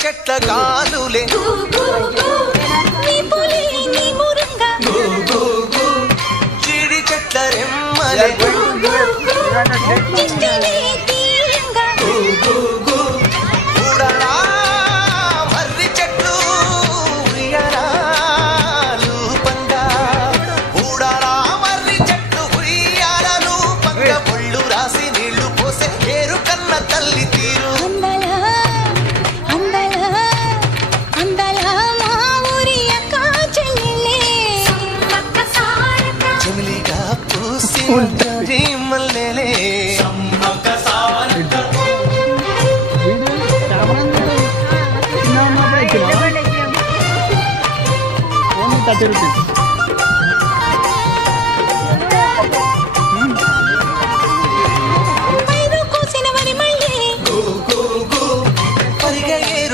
చెట్ల కాలులే జీడి చెట్ల రెమ్మలే ఊడరా మర్రి చెట్లు ఉయ్యారాలు పంగా ఊడరా మర్రి చెట్లు ఉయ్యారాలు పంగా ఒళ్ళు రాసి నీళ్లు పోసే ఏరు కన్న తల్లి తీరు చెమిలిగా పూసి మల్లెలే ₹30